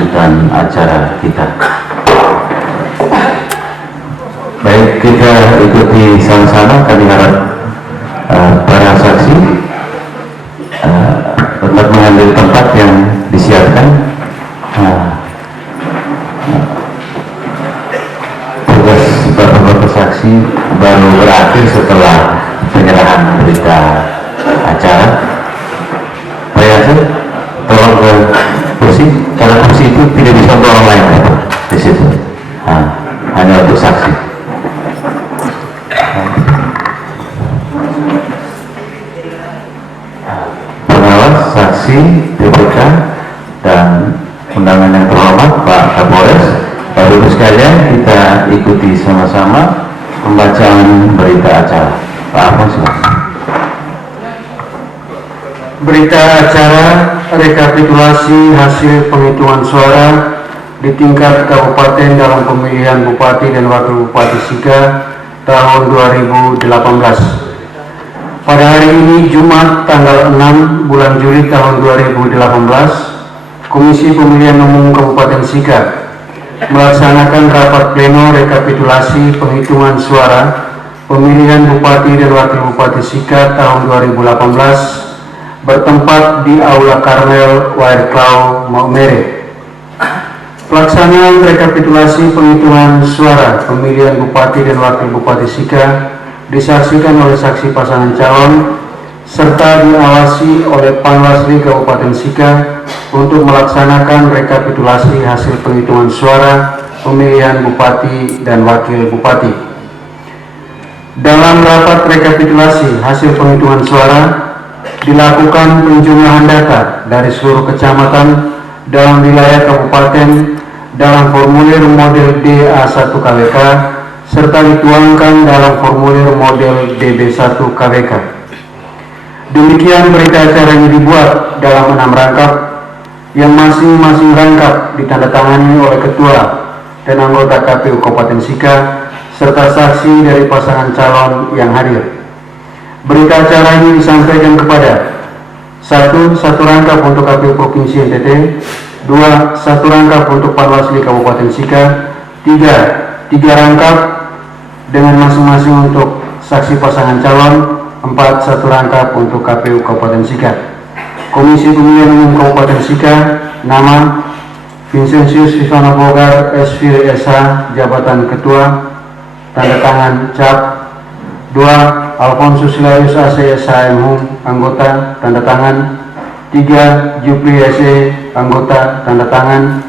melanjutkan acara kita. Baik, kita ikuti sama-sama. Kami harap para saksi tetap mengambil tempat yang disiapkan. Tugas bapak-bapak saksi baru berakhir setelah penyerahan berita acara. Pak Yasir, tolong ke kursi. Karena kursi itu tidak bisa untuk orang lain di situ. Hanya untuk saksi. Pengawas, saksi, DPK, dan undangan yang terhormat Pak Kapolres. Bapak Ibu sekalian, kita ikuti sama-sama pembacaan berita acara. Pak Afon, silakan. Berita acara rekapitulasi hasil penghitungan suara di tingkat kabupaten dalam pemilihan Bupati dan Wakil Bupati Sika tahun 2018. Pada hari ini Jumat tanggal 6 bulan Juli tahun 2018, Komisi Pemilihan Umum Kabupaten Sika melaksanakan rapat pleno rekapitulasi penghitungan suara pemilihan Bupati dan Wakil Bupati Sika tahun 2018 bertempat di Aula Karmel Wairklau Maumere. Pelaksanaan rekapitulasi penghitungan suara pemilihan Bupati dan Wakil Bupati Sika disaksikan oleh saksi pasangan calon serta diawasi oleh Panwasli Kabupaten Sika untuk melaksanakan rekapitulasi hasil penghitungan suara pemilihan Bupati dan Wakil Bupati. Dalam rapat rekapitulasi hasil penghitungan suara dilakukan penjumlahan data dari seluruh kecamatan dalam wilayah kabupaten dalam formulir model DA1 KWK serta dituangkan dalam formulir model DB1 KWK. Demikian berita acara ini dibuat dalam 6 rangkap yang masing-masing rangkap ditandatangani oleh Ketua dan anggota KPU Kabupaten Sika serta saksi dari pasangan calon yang hadir. Berita acara ini disampaikan kepada 1. Satu rangkap untuk KPU Provinsi NTT, 2. Satu rangkap untuk Panwasli Kabupaten Sika, 3. Tiga rangkap dengan masing-masing untuk saksi pasangan calon, 4. Satu rangkap untuk KPU Kabupaten Sika. Komisi Pemilihan Umum Kabupaten Sika, nama Vincentius Ivano Bogar SVD SH, jabatan Ketua, tanda tangan cap. 2. Alfonsus Hilarius AC SHM, anggota, tanda tangan. 3. Jupri SE, anggota, tanda tangan.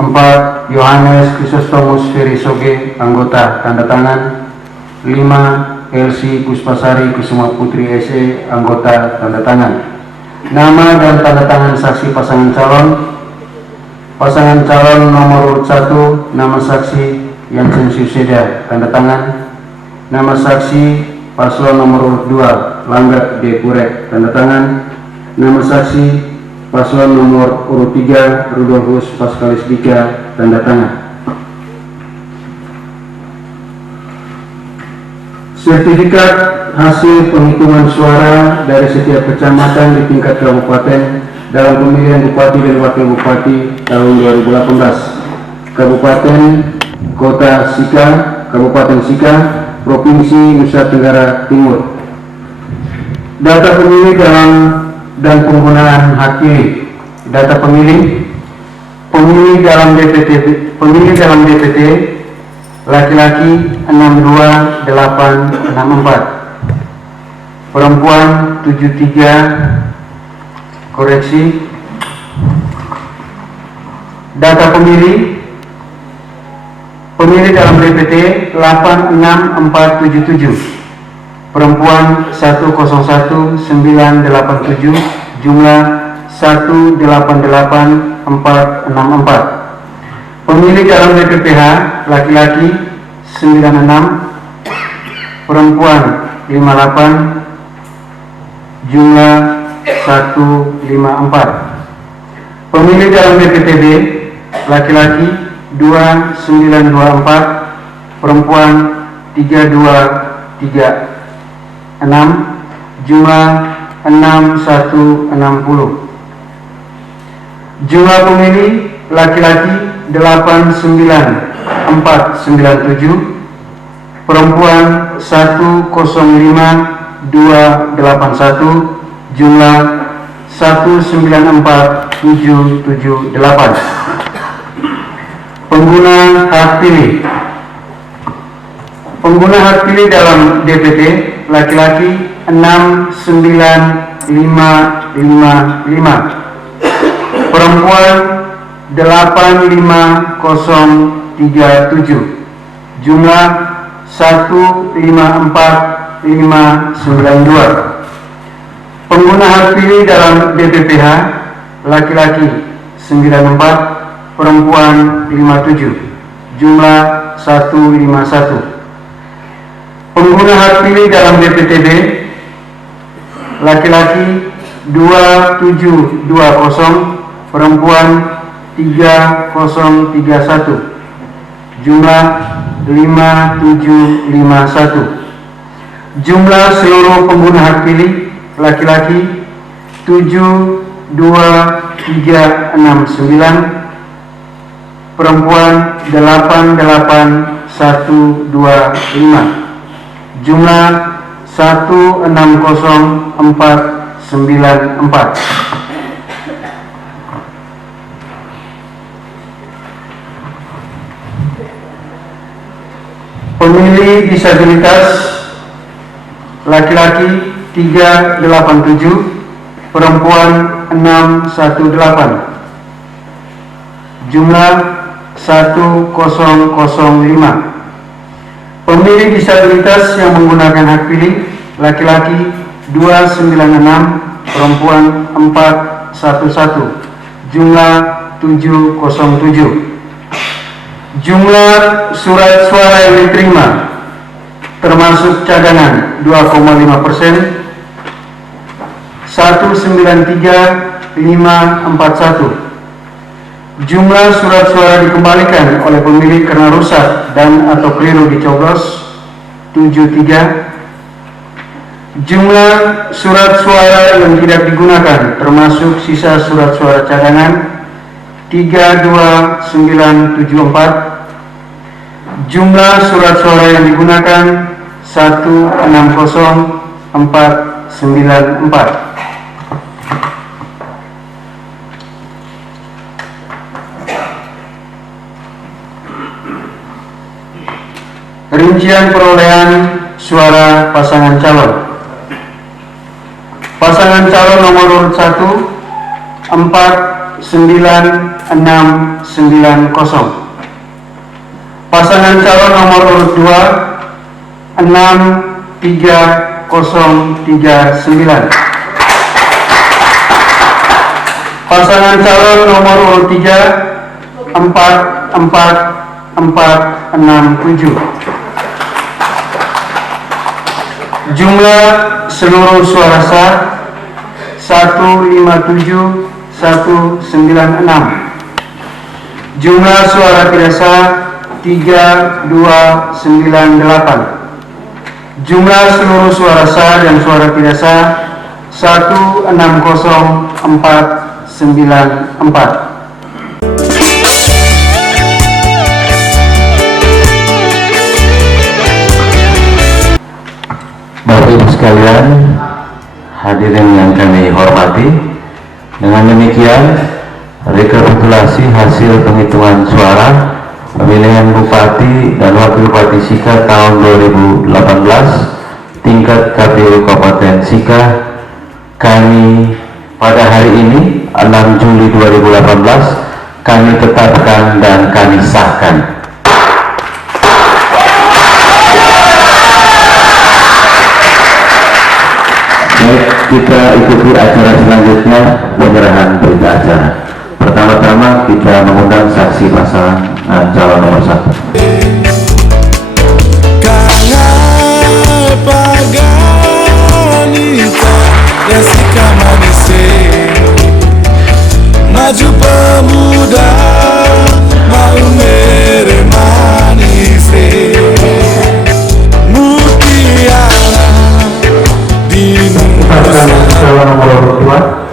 4. Yohanes Chrysostomus Ferisoge, anggota, tanda tangan. 5. Elsie Puspasari Kusuma Putri SE, anggota, tanda tangan. Nama dan tanda tangan saksi pasangan calon. Pasangan calon nomor urut 1, nama saksi Yansen Suseda, tanda tangan. Nama saksi paslon nomor urut 2, Langgat D. Purek, tanda tangan. Nama saksi paslon nomor urut 3, Rudolfus Paskalis Dika, tanda tangan. Sertifikat hasil penghitungan suara dari setiap kecamatan di tingkat kabupaten dalam pemilihan Bupati dan Wakil Bupati tahun 2018. Kabupaten Kota Sika, Kabupaten Sika, Provinsi Nusa Tenggara Timur. Data pemilih dan penggunaan hak pilih. Data pemilih dalam DPT laki-laki 62864, perempuan 73, koreksi. Data pemilih dalam DPT 86477, perempuan 101987, jumlah 188464. Pemilih dalam DPPH laki-laki 96, perempuan 58, jumlah 154. Pemilih dalam DPTB laki-laki 2924, perempuan 3236, jumlah 6160. Jumlah pemilih laki-laki 89497, perempuan 105281, jumlah 194778. Pengguna hak pilih. Pengguna hak pilih dalam DPT laki-laki 69555, perempuan 85037, jumlah 154592. Pengguna hak pilih dalam DPPH laki-laki 94, perempuan 57, jumlah 151. Pengguna hak pilih dalam DPTB laki-laki 2720, perempuan 3031, jumlah 5751. Jumlah seluruh pengguna hak pilih laki-laki 72369, perempuan 88125, jumlah 160494. Pemilih disabilitas laki-laki 387, perempuan 618, jumlah 1005. Pemilih disabilitas yang menggunakan hak pilih laki-laki 296, perempuan 411, jumlah 707. Jumlah surat suara yang diterima termasuk cadangan 2,5%, 193.541. Jumlah surat suara dikembalikan oleh pemilih karena rusak dan atau keliru dicoblos 73. Jumlah surat suara yang tidak digunakan termasuk sisa surat suara cadangan 32974. Jumlah surat suara yang digunakan 160494. Rincian perolehan suara pasangan calon. Pasangan calon nomor urut 1 49690. Pasangan calon nomor urut 2 63039. Pasangan calon nomor urut 3 44467. Jumlah seluruh suara sah 157196. Jumlah suara tidak sah 3298. Jumlah seluruh suara sah dan suara tidak sah 160494. Bapak Ibu sekalian, hadirin yang kami hormati, dengan demikian rekapitulasi hasil penghitungan suara pemilihan Bupati dan Wakil Bupati Sika tahun 2018 tingkat KPU Kabupaten Sika kami pada hari ini 6 Juli 2018 kami tetapkan dan kami sahkan. Kita ikuti acara selanjutnya, penyerahan berita acara. Pertama-tama kita mengundang saksi pasangan calon nomor 1. Maju pemuda mau meremanise mutiara di Pasangan calon nomor urut 2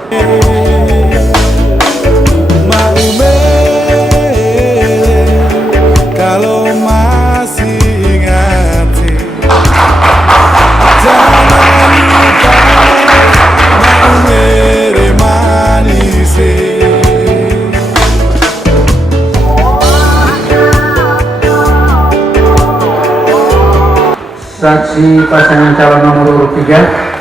Saksi pasangan calon nomor urut 3.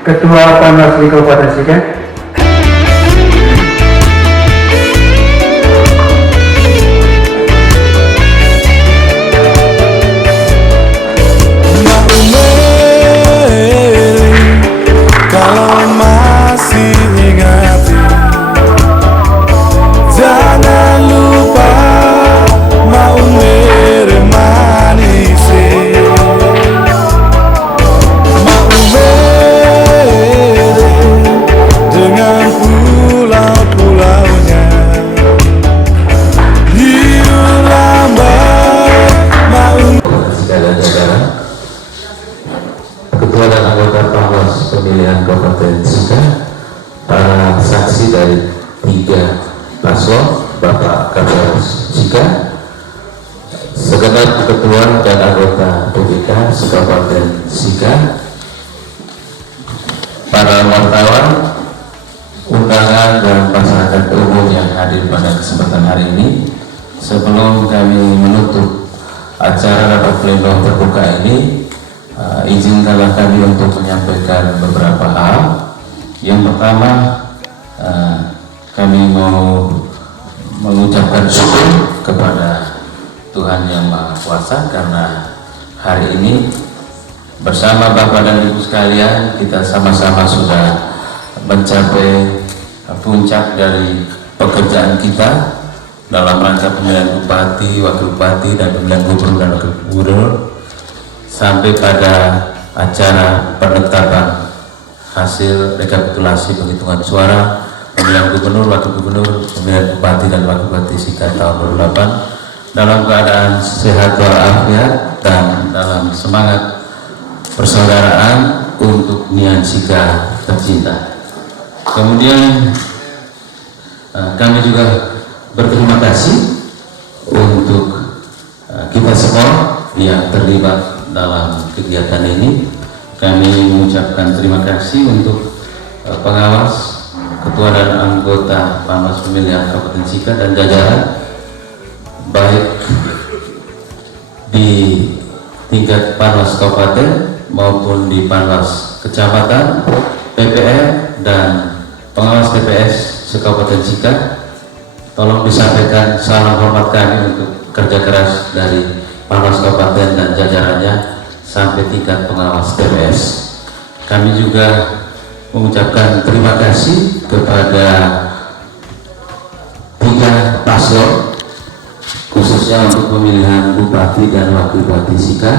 Ketua Panwaslu Kabupaten Sika. Kalau masih ingat, jangan lupa mau manis, mau dengan pulau-pulaunya, hiu lambat mau. Saudara-saudara, Ketua dan anggota Panwas pemilihan Kabupaten Sika, para saksi dari 3 paslon, Bapak Kapolres Sika, segenap ketua dan anggota PPK Kabupaten Sika, para wartawan, undangan dan masyarakat umum yang hadir pada kesempatan hari ini. Sebelum kami menutup acara rapat pleno terbuka ini, izinkanlah kami untuk menyampaikan beberapa hal. Yang pertama, kami mau mengucapkan syukur kepada Tuhan Yang Maha Kuasa karena hari ini bersama Bapak dan Ibu sekalian kita sama-sama sudah mencapai puncak dari pekerjaan kita dalam rangka pemilihan bupati, wakil bupati, dan pemilihan gubernur dan wakil gubernur, sampai pada acara penetapan hasil rekapitulasi penghitungan suara pemilihan gubernur, wakil gubernur, pemilihan bupati dan wakil bupati Sika tahun 2008 dalam keadaan sehat walafiat dan dalam semangat persaudaraan untuk Nian Sika tercinta. Kemudian kami juga berterima kasih untuk kita semua yang terlibat dalam kegiatan ini. Kami mengucapkan terima kasih untuk pengawas, ketua dan anggota Panwas pemilihan Kabupaten Sika dan jajaran, baik di tingkat Panwas Kabupaten maupun di Panwas Kecamatan, PPR, dan pengawas TPS se-Kabupaten Sika. Tolong disampaikan salam hormat kami untuk kerja keras dari Panwas Kabupaten dan jajarannya sampai tingkat pengawas TPS. Kami juga mengucapkan terima kasih kepada 3 paslon, khususnya untuk pemilihan bupati dan wakil bupati Sika,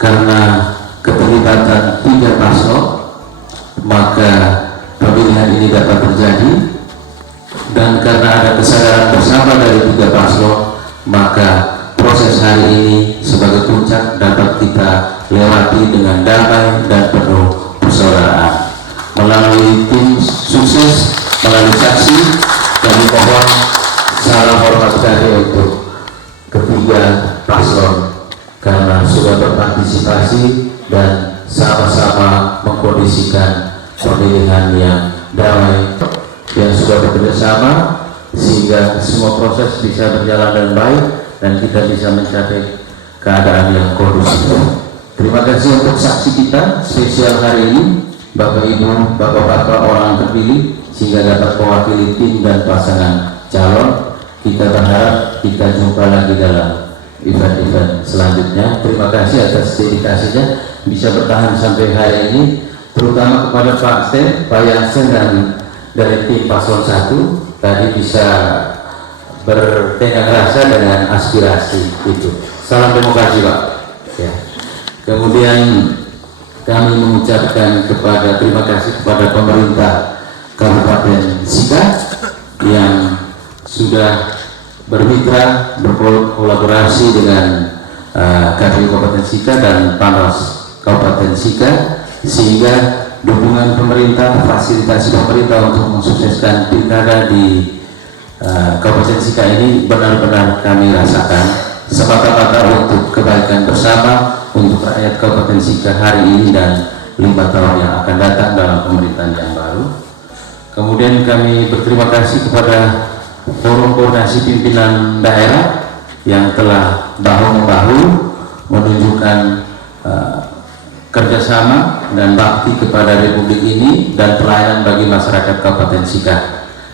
karena keterlibatan 3 paslon maka pemilihan ini dapat terjadi, dan karena ada kesadaran bersama dari 3 paslon maka proses hari ini sebagai puncak dapat kita lewati dengan damai dan penuh persaudaraan. Melalui tim sukses, melalui saksi, kami mohon salam hormat kami untuk ketiga paslon karena sudah berpartisipasi dan sama-sama mengkondisikan pemilihan yang damai, yang sudah bekerja sama sehingga semua proses bisa berjalan dengan baik dan kita bisa mencapai keadaan yang kondusif. Terima kasih untuk saksi kita spesial hari ini, Bapak Ibu, Bapak-Bapak orang terpilih, sehingga dapat mewakili tim dan pasangan calon. Kita berharap kita jumpa lagi dalam event-event selanjutnya. Terima kasih atas dedikasinya bisa bertahan sampai hari ini, terutama kepada Pak Sten, Pak Yansen, dan dari tim paslon 1 tadi bisa bertengah rasa dengan aspirasi itu. Salam demokrasi, Pak. Ya. Kemudian kami mengucapkan terima kasih kepada pemerintah Kabupaten Sika yang sudah bermitra, berkolaborasi dengan KPU Kabupaten Sika dan Panwas Kabupaten Sika, sehingga dukungan pemerintah, fasilitasi pemerintah untuk mensukseskan pilkada di Kabupaten Sika ini benar-benar kami rasakan semata-mata untuk kebaikan bersama untuk rakyat Kabupaten Sika hari ini dan 5 tahun yang akan datang dalam pemerintahan yang baru. Kemudian kami berterima kasih kepada Forum Koordinasi Pimpinan Daerah yang telah bahu-membahu menunjukkan kerjasama dan bakti kepada Republik ini dan pelayanan bagi masyarakat Kabupaten Sika.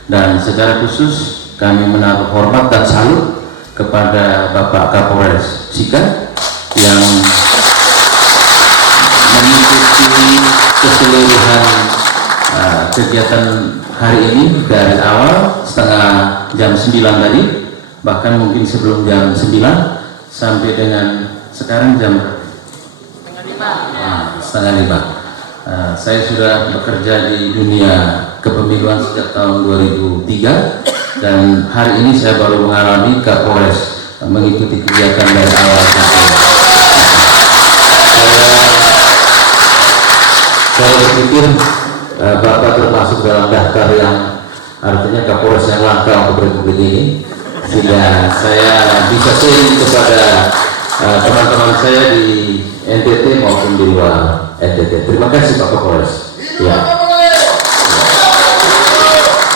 Dan secara khusus kami menaruh hormat dan salut kepada Bapak Kapolres Sika yang mengikuti keseluruhan kegiatan hari ini dari awal setengah jam 9 tadi, bahkan mungkin sebelum jam 9 sampai dengan sekarang jam setengah 5. Saya sudah bekerja di dunia kepemiluan sejak tahun 2003 dan hari ini saya baru mengalami Kapolres mengikuti kegiatan dari awal sampai saya berpikir Bapak termasuk dalam daftar yang artinya Kapolres yang langka untuk Republik ini, sehingga saya bisa sharing kepada teman-teman saya di NTT maupun di luar NTT. Terima kasih Pak Kapolres. Ya.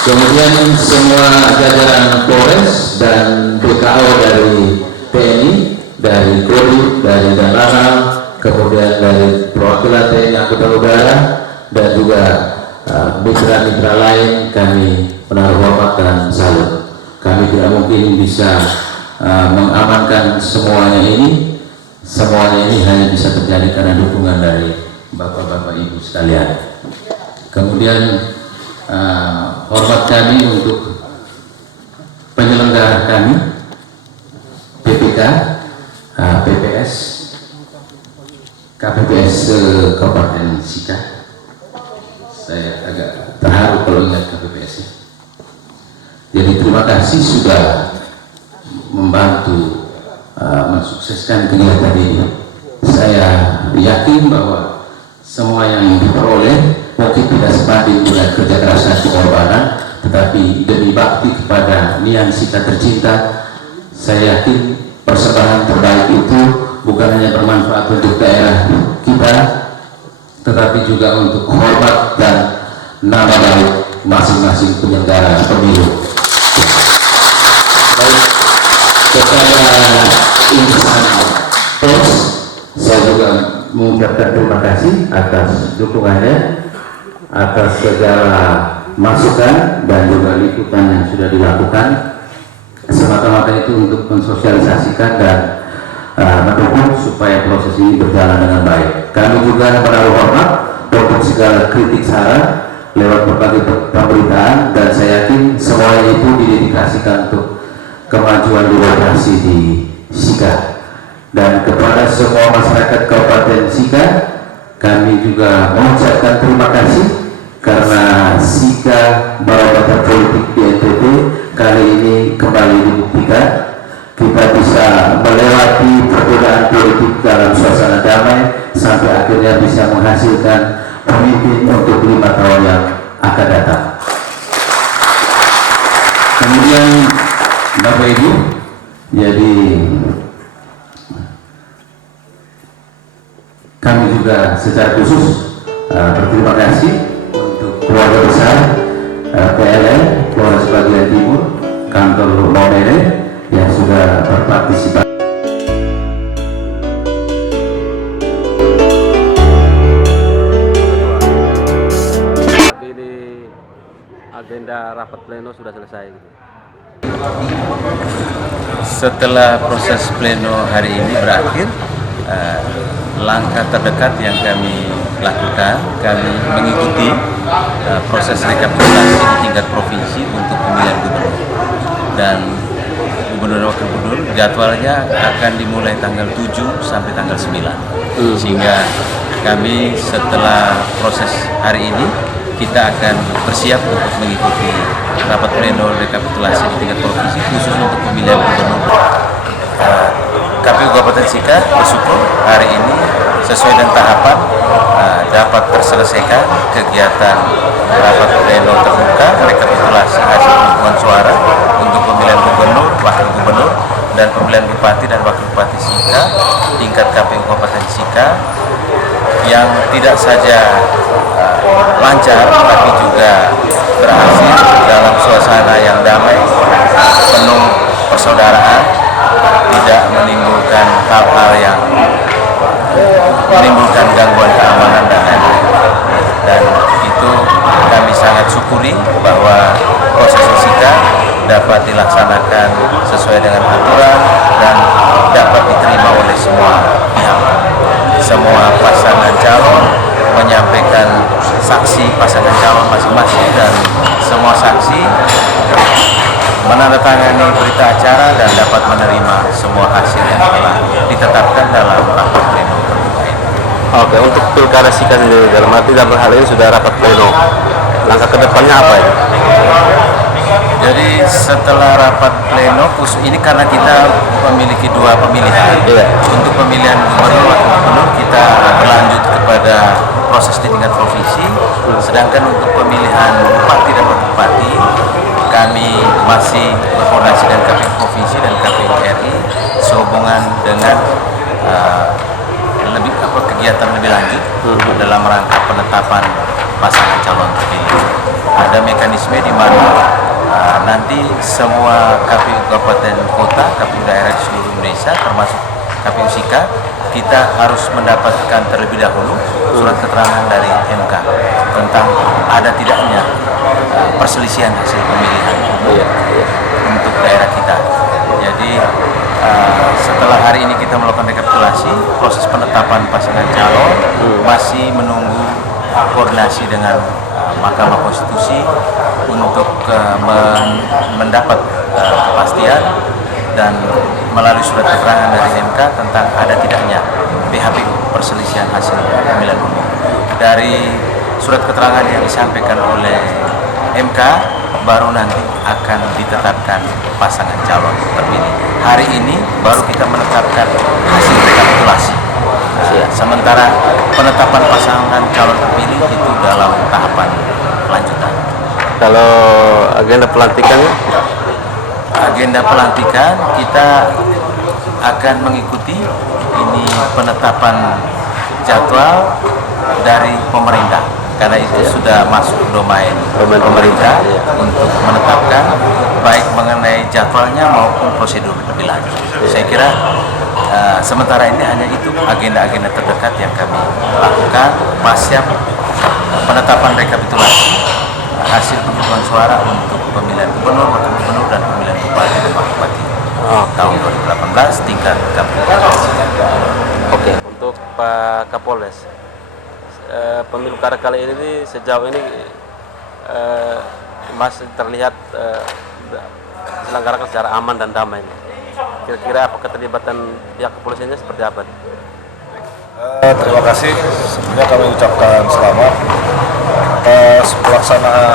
Kemudian semua jajaran Polres dan BKO dari TNI, dari Kodim, dari Danlanal, kemudian dari perwakilan TNI Angkatan Udara dan juga mitra-mitra lain, kami menaruh hormat dan salut. Kami tidak mungkin bisa mengamankan semuanya ini hanya bisa terjadi karena dukungan dari Bapak-Bapak Ibu sekalian. Kemudian hormat kami untuk penyelenggara kami, PPK, PPS, KPPS Kabupaten Sika. Saya agak terharu kalau ingat KPPS -nya. Jadi terima kasih sudah membantu mensukseskan kegiatan ini. Saya yakin bahwa semua yang diperoleh mungkin tidak sebanding dengan kerja keras dan pengorbanan, tetapi demi bakti kepada Nian Sika tercinta, saya yakin persembahan terbaik itu bukan hanya bermanfaat untuk daerah kita, tetapi juga untuk hormat dan nama baik masing-masing penyelenggara pemilu. Baik, kepada insan pers, saya juga mengucapkan terima kasih atas dukungannya, atas segala masukan dan juga liputan yang sudah dilakukan, semata-mata itu untuk mensosialisasikan dan mendukung supaya proses ini berjalan dengan baik. Kami juga menaruh hormat untuk segala kritik saran lewat berbagai pemberitaan, dan saya yakin semuanya itu didedikasikan untuk kemajuan demokrasi di Sika. Dan kepada semua masyarakat Kabupaten Sika, kami juga mengucapkan terima kasih karena Sika barometer politik di NTT kali ini kembali dibuktikan kita bisa melewati perbedaan politik dalam suasana damai sampai akhirnya bisa menghasilkan pemimpin untuk 5 tahun yang akan datang. Kemudian Bapak Ibu, jadi kami juga secara khusus berterima kasih untuk keluarga besar PLN Polres Bagian Timur, kantor Maumere yang sudah berpartisipasi. Ini agenda rapat pleno sudah selesai. Setelah proses pleno hari ini berakhir, langkah terdekat yang kami lakukan, kami mengikuti proses rekapitulasi di tingkat provinsi untuk pemilihan gubernur dan gubernur dan wakil gubernur. Jadwalnya akan dimulai tanggal 7 sampai tanggal 9, sehingga kami setelah proses hari ini kita akan bersiap untuk mengikuti rapat pleno rekapitulasi di tingkat provinsi khusus untuk pemilihan gubernur. KPU Kabupaten Sika bersyukur hari ini sesuai dengan tahapan dapat terselesaikan kegiatan rapat pleno terbuka rekapitulasi hasil penghitungan suara untuk pemilihan gubernur, wakil gubernur, dan pemilihan bupati dan wakil bupati Sika tingkat KPU Kabupaten Sika yang tidak saja lancar tapi juga berhasil dalam suasana yang damai, penuh persaudaraan, tidak menimbulkan hal-hal yang menimbulkan gangguan keamanan dan lain-lain. Dan itu kami sangat syukuri bahwa proses Sika dapat dilaksanakan sesuai dengan aturan dan dapat diterima oleh semua pihak. Semua pasangan calon menyampaikan saksi pasangan calon masing-masing dan semua saksi menandatangani berita acara dan dapat menerima semua hasil yang telah ditetapkan dalam rapat pleno terbuka ini. Oke, untuk pilkada Sika sendiri dalam arti dalam hal ini sudah rapat pleno. Langkah kedepannya apa ya? Jadi setelah rapat pleno khusus ini karena kita memiliki dua pemilihan. Untuk pemilihan gubernur wakil gubernur kita berlanjut kepada proses di tingkat provinsi. Sedangkan untuk pemilihan bupati dan wakil bupati kami masih berkoordinasi dengan KPU provinsi dan KPU RI sehubungan dengan kegiatan lebih lanjut dalam rangka penetapan pasangan calon terpilih. Ada mekanisme di mana nanti semua KPU kabupaten kota, KPU daerah di seluruh Indonesia termasuk KPU Sika, kita harus mendapatkan terlebih dahulu surat keterangan dari MK tentang ada tidaknya perselisihan hasil pemilihan untuk daerah kita. Jadi setelah hari ini kita melakukan rekapitulasi, proses penetapan pasangan calon masih menunggu koordinasi dengan Mahkamah Konstitusi untuk mendapat kepastian dan melalui surat keterangan dari MK tentang ada tidaknya PHPU perselisihan hasil pemilihan umum. Dari surat keterangan yang disampaikan oleh MK baru nanti akan ditetapkan pasangan calon terpilih. Hari ini baru kita menetapkan hasil rekapitulasi. Sementara penetapan pasangan calon terpilih itu dalam tahapan lanjutan. Kalau agenda pelantikannya? Agenda pelantikan kita akan mengikuti ini penetapan jadwal dari pemerintah karena itu sudah masuk domain pemerintah untuk menetapkan baik mengenai jadwalnya maupun prosedur lebih lanjut. Saya kira sementara ini hanya itu agenda-agenda terdekat yang kami lakukan pasca penetapan rekapitulasi hasil penghitungan suara untuk pemilihan gubernur, wakil gubernur, dan pemilihan bupati dan wakil bupati tahun 2018 tingkat kabupaten. Oke. Untuk Pak Kapolres, pemilu kada kali ini sejauh ini masih terlihat diselenggarakan secara aman dan damai. Kira-kira apa keterlibatan pihak kepolisiannya seperti apa? Terima kasih. Sebelumnya kami ucapkan selamat atas pelaksanaan